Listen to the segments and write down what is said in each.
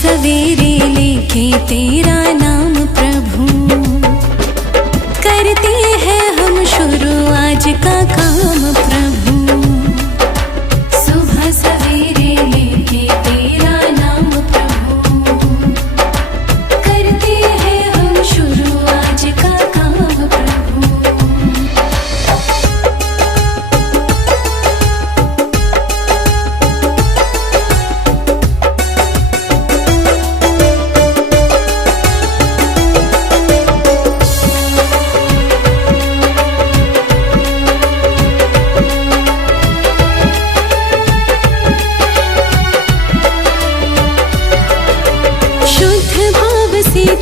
सवेरे लेके तेरा नाम प्रभु, करते हैं हम शुरू आज का काम प्रभु। सुबह सवेरे लेके तेरा नाम प्रभु, करते हैं हम शुरू आज का काम प्रभु।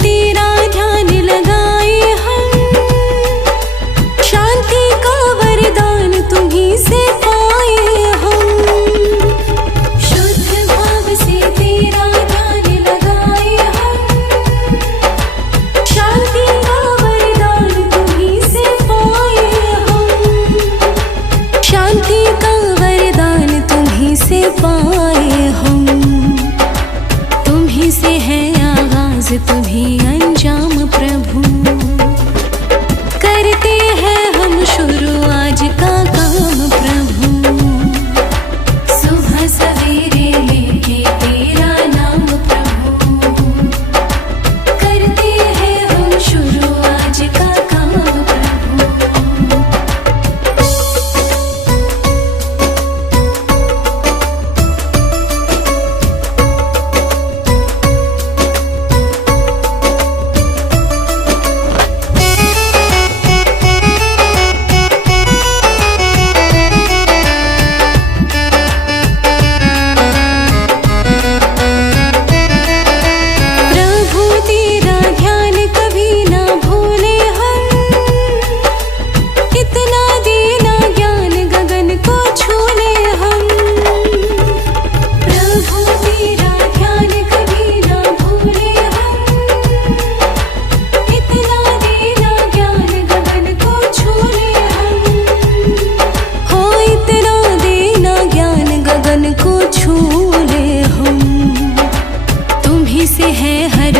तेरा ध्यान लगाए हम, शांति का वरदान तुम्हीं से पाए हम। शुद्ध भाव से तेरा ध्यान लगाए हम, शांति का वरदान तुम्हीं से पाए हम। शांति का वरदान तुम्हीं से पाए हम। तुम्हीं से है तुम्हीं अंजाम प्रभु, करते हैं हम शुरू आज का काम प्रभु। सुबह सवेरे लेके तेरा नाम प्रभु, करते हैं हम शुरू आज का काम प्रभु।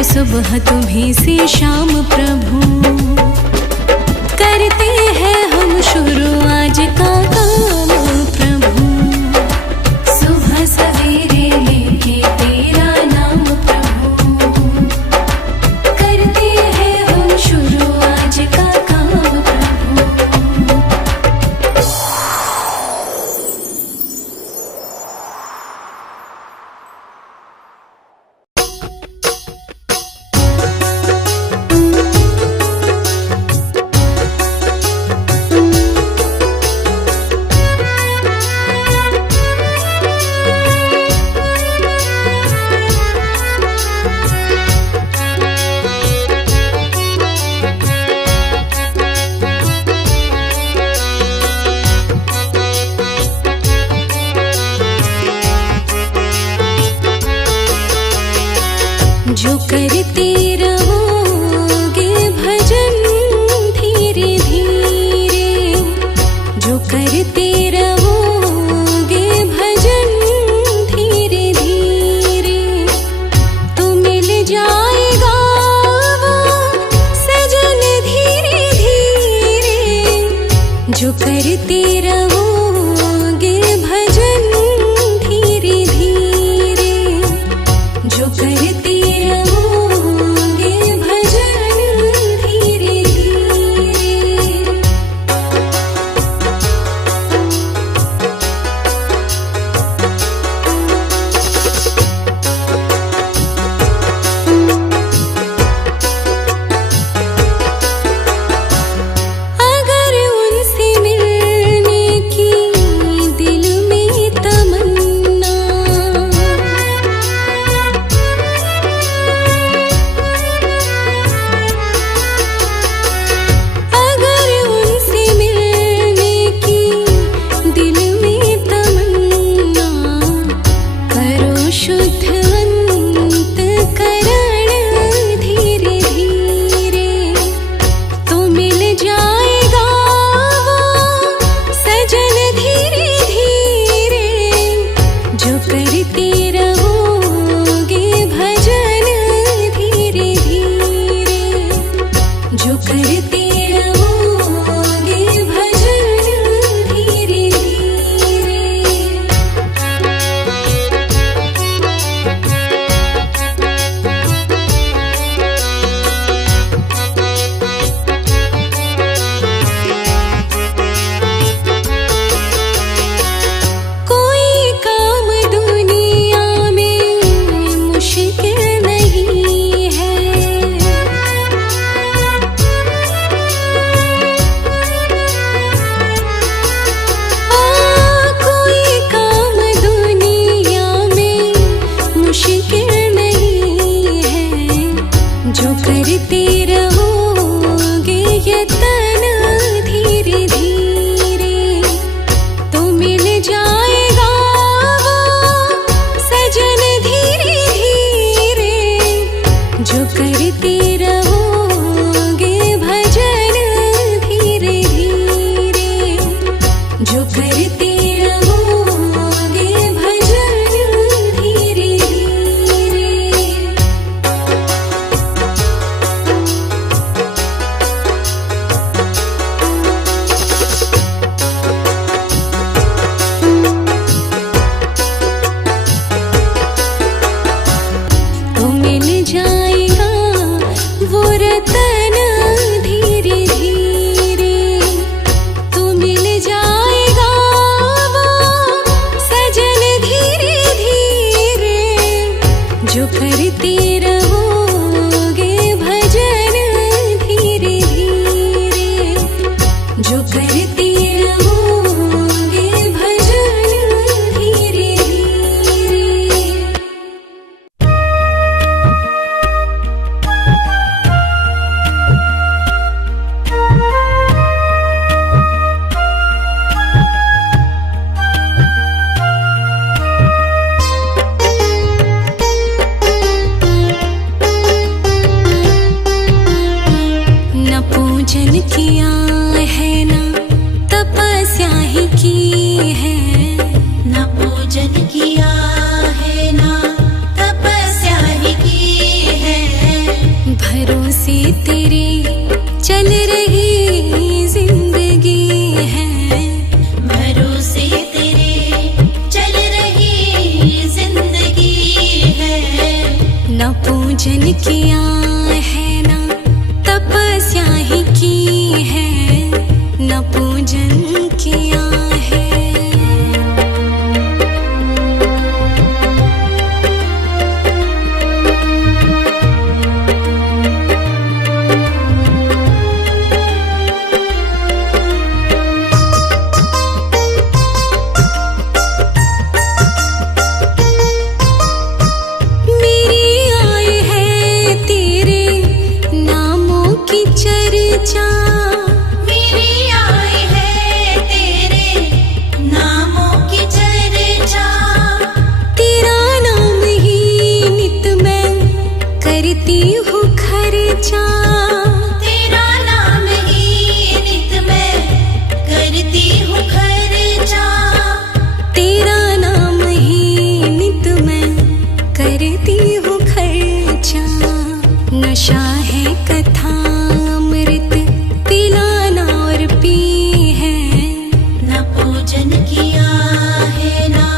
सुबह तुम्हीं से शाम प्रभु, करते हैं हम शुरू आज का काम प्रभु। सुबह सवेरे लेके तेरा नाम प्रभु, करते हैं हम शुरू आज का काम प्रभु। जो करते रहोगे भजन धीरे धीरे, जो करते रहोगे भजन धीरे धीरे, तो मिल जाएगा वो सजन धीरे धीरे। जो करते रहोगे भजन धीरे धीरे, जो करते जो करते रहोगे भजन करते रहोगे भजन धीरे धीरे, जो करते रहोगे भजन धीरे धीरे। न पूजन किया है ना तपस्या ही की है, न पूजन किया है ना तपस्या ही की है, भरोसे तेरे चल रही जिंदगी है, भरोसे तेरे चल रही जिंदगी है। न पूजन किया है ना तपस्या ही की है, न पूजन किया है। मेरी आय है तेरे नामों की चर्चा, मेरी आय है तेरे नामों की चर्चा, तेरा नाम ही नित मैं करती हूँ खर्चा, तेरा नाम ही नित मैं करती हूँ खर्चा, तेरा नाम ही नित मैं करती हूँ खर्चा। नशा है कथा अमृत पिलाना और पी है, न पूजन किया है ना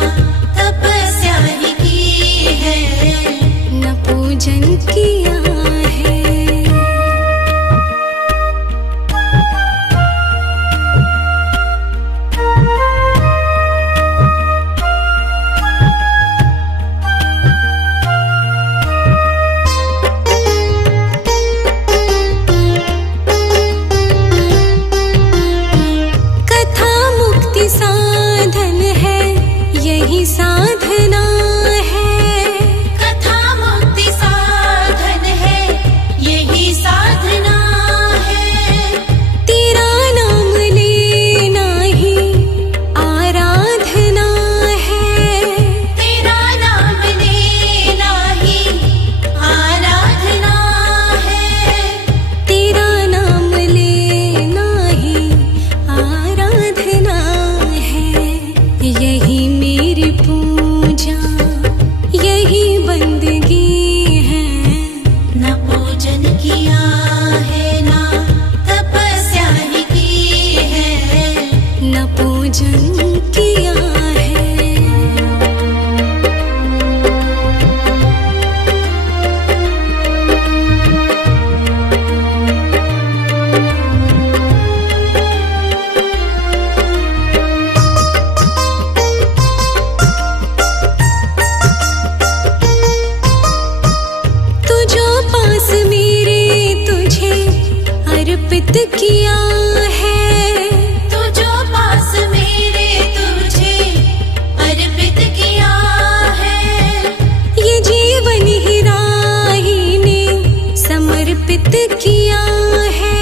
तपस्या ही की है, न पूजन किया है। कथा मुक्ति साधन है, यही साधना है, कथा मुक्ति साधन है, यही साधना है, तेरा नाम लेना ही आराधना है, तेरा नाम लेना ही आराधना है, तेरा नाम लेना ही आराधना है। यही मेरी पूजा यही बंदगी है, न पूजन किया है ना तपस्या ही की है, न पूजन किया है। तू जो पास मेरे तुझे अर्पित किया है, तू जो पास मेरे तुझे अर्पित किया है, ये जीवन ही राही ने समर्पित किया है,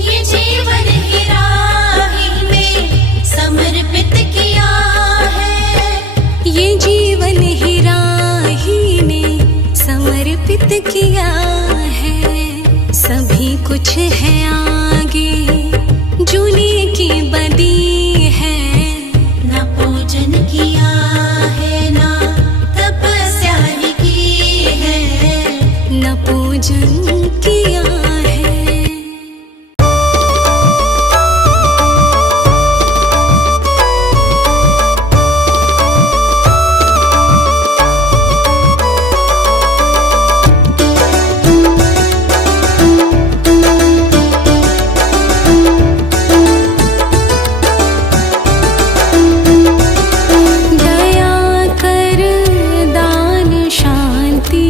ये जीवन ही राही में समर्पित किया है, ये जीवन ही राही ने समर्पित किया है। सभी कुछ है आगे जूने की बदी है, न पूजन किया है ना तपस्या ही की है, न पूजन किया है। दया कर दान शांति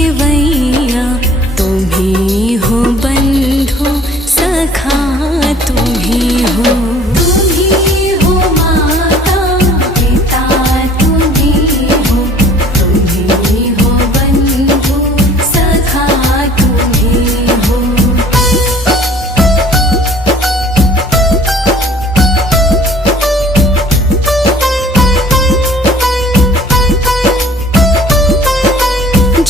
खेवैया तुम्ही हो बंधु सखा तुम्ही हो। तुम्ही हो माता पिता तुम्ही हो बंधु सखा तुम्ही हो।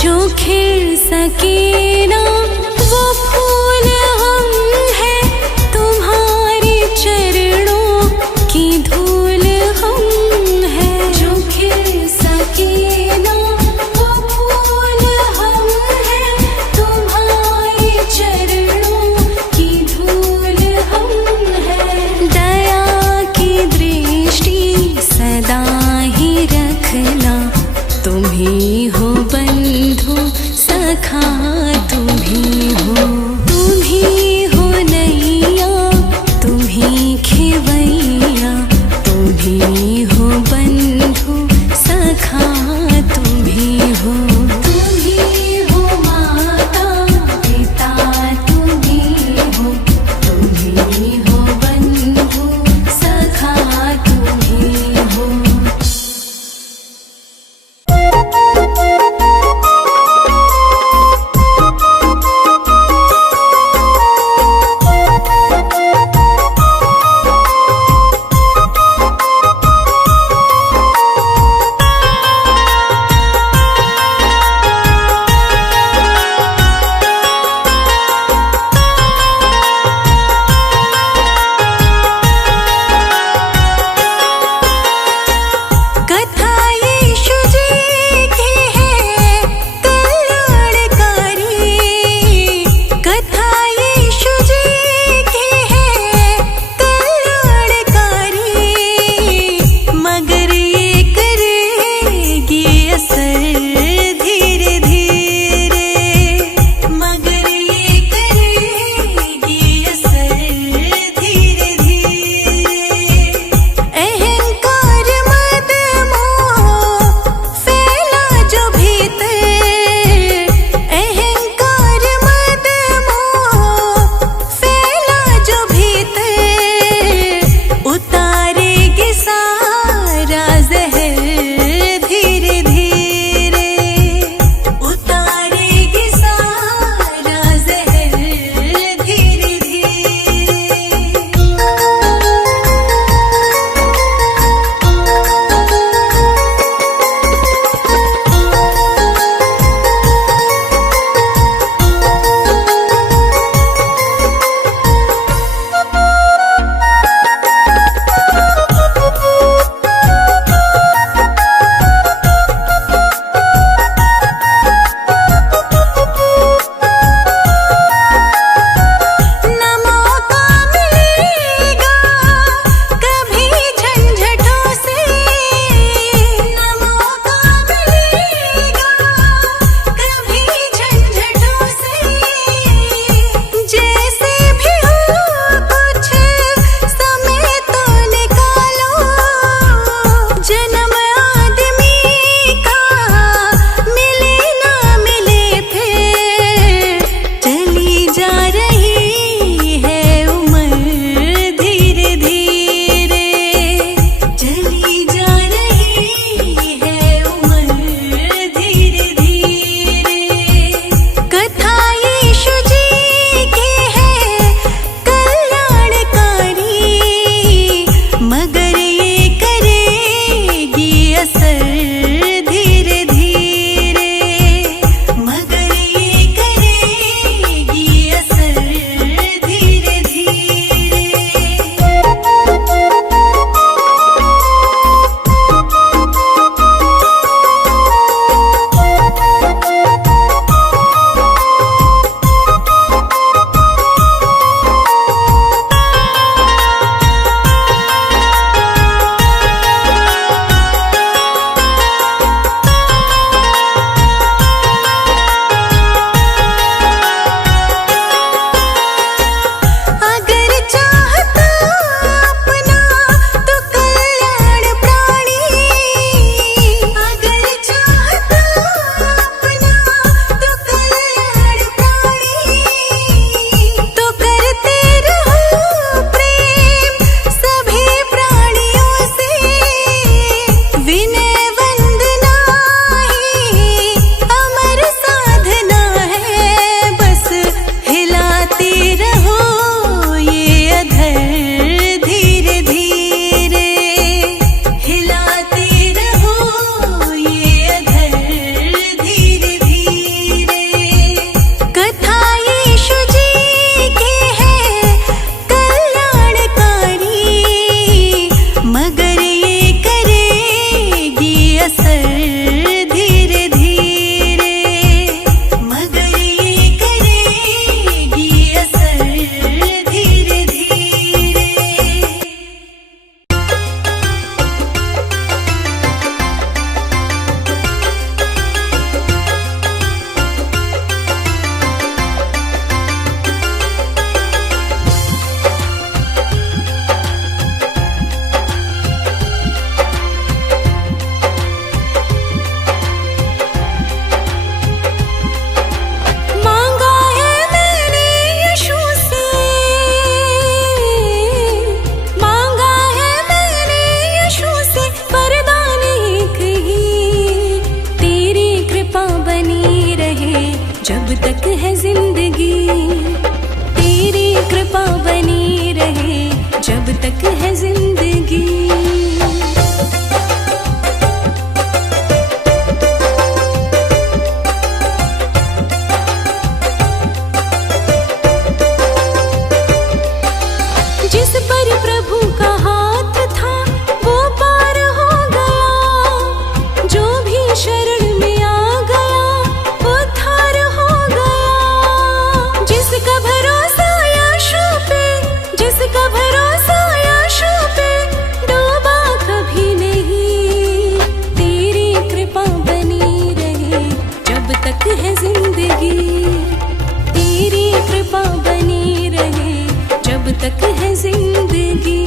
जो खिल सके ना वो फूल हम हैं, तुम्हारे चरणों की धूल हम हैं। जो खिल सके ना वो फूल हम हैं, तुम्हारे चरणों की धूल हम हैं। दया की दृष्टि सदा ही रखना तुम्ही हो बंधु सखा तुम्ही हो। तुम्ही हो नैया तुम्ही खेवैया तुम्ही हो बंधु सखा तुम्ही हो। तुम्ही हो माता पिता तुम्ही हो बंधु सखा तुम्ही हो। जब तक है जिंदगी। तेरी कृपा बनी रहे जब तक है जिंदगी। जिस पर प्रभु का हाथ था वो पार हो गया, जो भी शरण में आ गया उद्धार हो गया। जिसका भरोसा यीशु पे, जिसका भरोसा यीशु पे, डूबा कभी नहीं। तेरी कृपा बनी रहे जब तक है जिंदगी। तेरी कृपा बनी रहे जब तक है जिंदगी।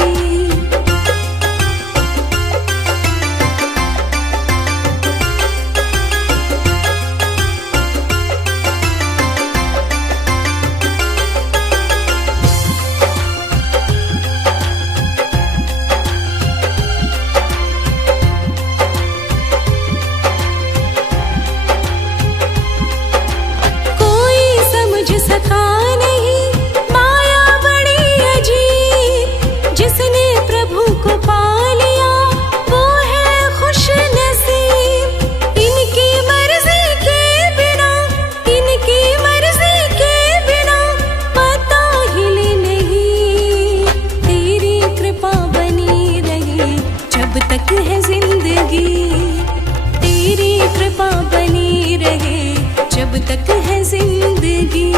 कोई समझ सका नहीं माया बड़ी अजीब, जिसने प्रभु को पा लिया वो है खुश नसीब। इनकी मर्जी के बिना, इनकी मर्जी के बिना पता हिले नहीं। तेरी कृपा बनी रहे जब तक है जिंदगी। तेरी कृपा बनी रहे जब तक है जिंदगी।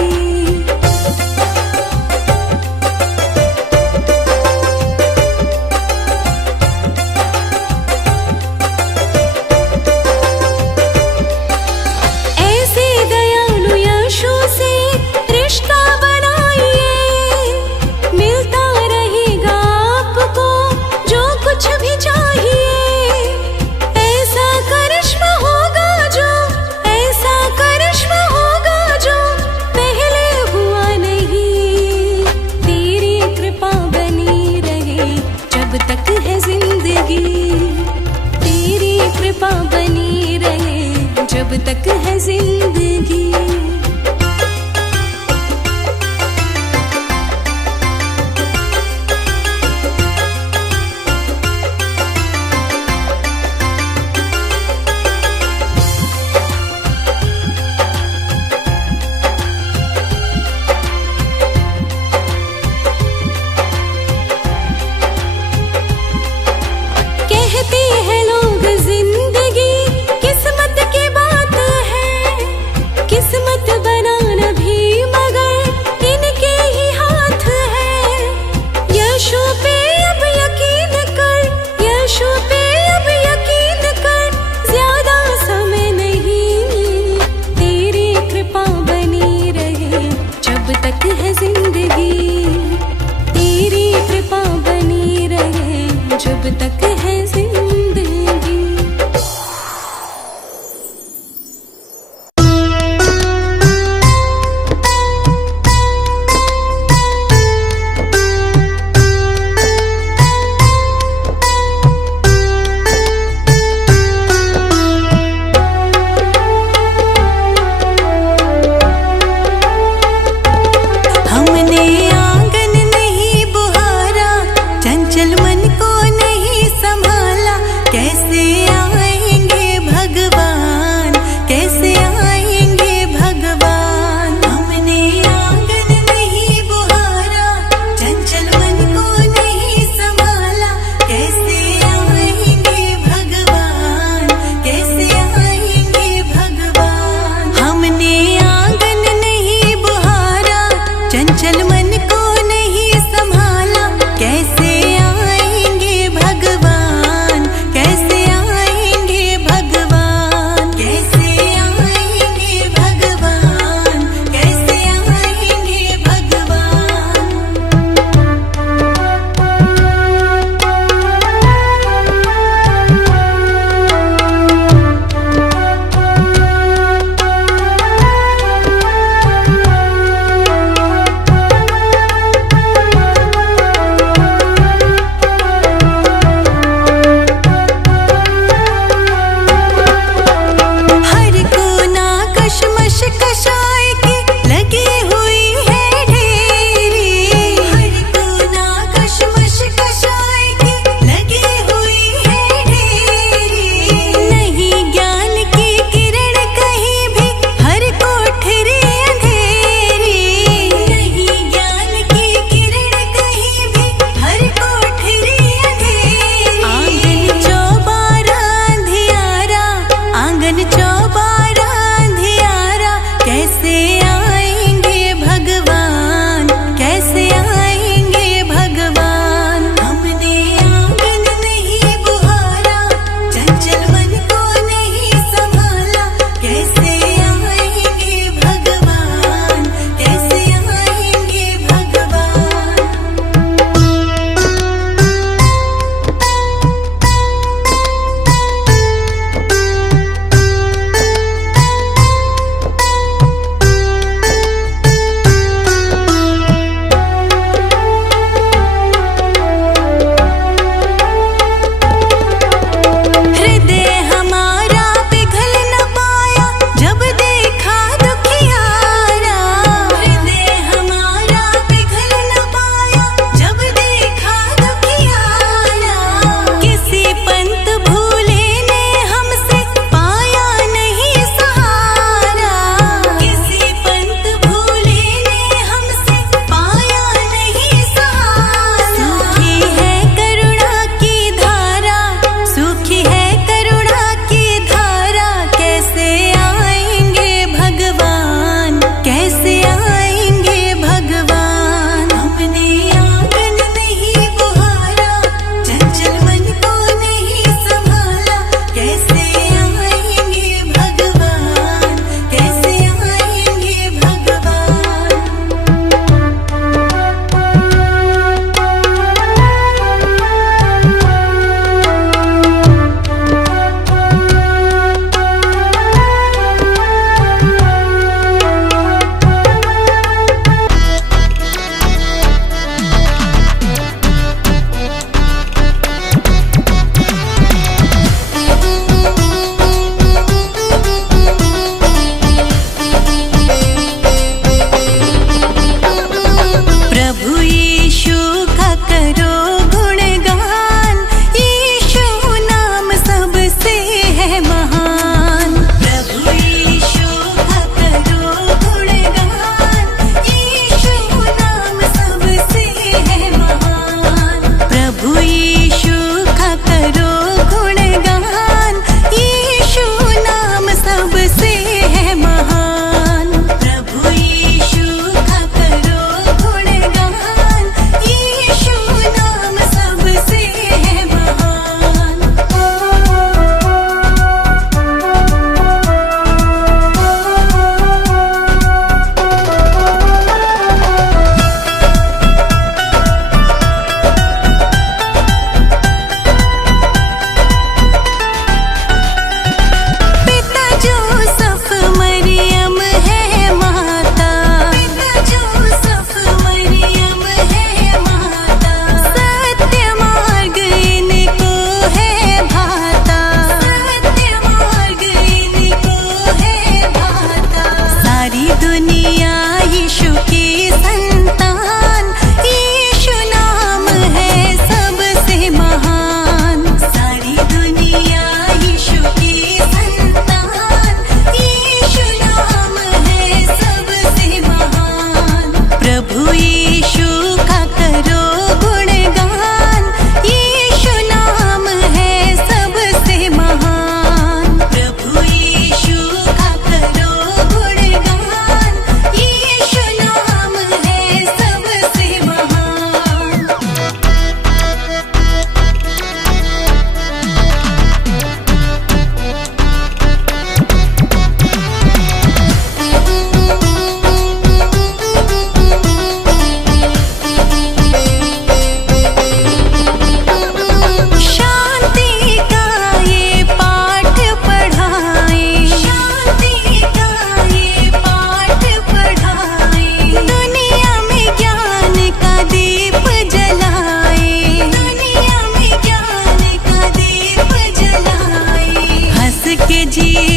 ऐसे दयालु यीशु से रिश्ता बनाइए, मिलता रहेगा आपको जो कुछ भी चाहिए। ऐसा करिश्मा होगा जो, ऐसा करिश्मा होगा जो पहले हुआ नहीं। तेरी कृपा बनी रहे जब तक है जिंदगी। तेरी कृपा बनी रहे जब तक है जिंदगी। कहते हैं लोग जिंदगी किस्मत की बात है, किस्मत बनाना भी मगर इनके ही हाथ है। यीशु पे अब यकीन कर, यीशु पे अब यकीन कर, ज्यादा समय नहीं। तेरी कृपा बनी रहे जब तक है जिंदगी। तेरी कृपा बनी रहे जब तक है जिंदगी। हमने आंगन नहीं बुहारा, चंचल मन को नहीं कैसे आएंगे भगवान, कैसे आएंगे भगवान। हमने आंगन नहीं बुहारा, चंचल मन को नहीं संभाला, कैसे आएंगे भगवान, कैसे आएंगे भगवान। हृदय हमारा पिघल न पाया जब देखा दुखियारा। हृदय हमारा पिघल न पाया, जब देखा दुखियारा। किसी पंत भूले ने हमसे पाया नहीं सहारा। किसी पंत भूले ने हमसे पाया नहीं सहारा। सूखी है करुणा की धारा, सूखी है करुणा की धारा। कैसे आएंगे भगवान, कैसे आएंगे भगवान। हमने आंगन नहीं बुहारा, चंचल मन को नहीं संभाला, कैसे आएंगे भगवान, कैसे आएंगे भगवान। प्रभु यीशु का करो गुणगान, यीशु नाम सबसे है महान। प्रभु यीशु का करो गुणगान, यीशु नाम सबसे है महान। प्रभु यीशु का करो गुणगान, यीशु नाम सबसे है महान। प्रभु यीशु का करो गुणगान, यीशु नाम सबसे है महान। पिता जोसेफ मरियम है माता, पिता जोसेफ मरियम है माता। सत्य मार्ग इनको है भाता। सत्य मार्ग इनको है भाता। सारी दुनिया यीशु की संतान, यीशु नाम है सबसे महान। सारी दुनिया यीशु की संतान, यीशु नाम है सबसे महान। प्रभु यीशु का करो गुणगान, यीशु नाम है सबसे महान। प्रभु यीशु का करो गुणगान, यीशु नाम है सबसे महान। शांति का ये पाठ पढ़ाए, शांति का ये पाठ पढ़ाए। दुनिया में ज्ञान का दीप जलाए। दुनिया में ज्ञान का दीप जलाए। हंस के जिए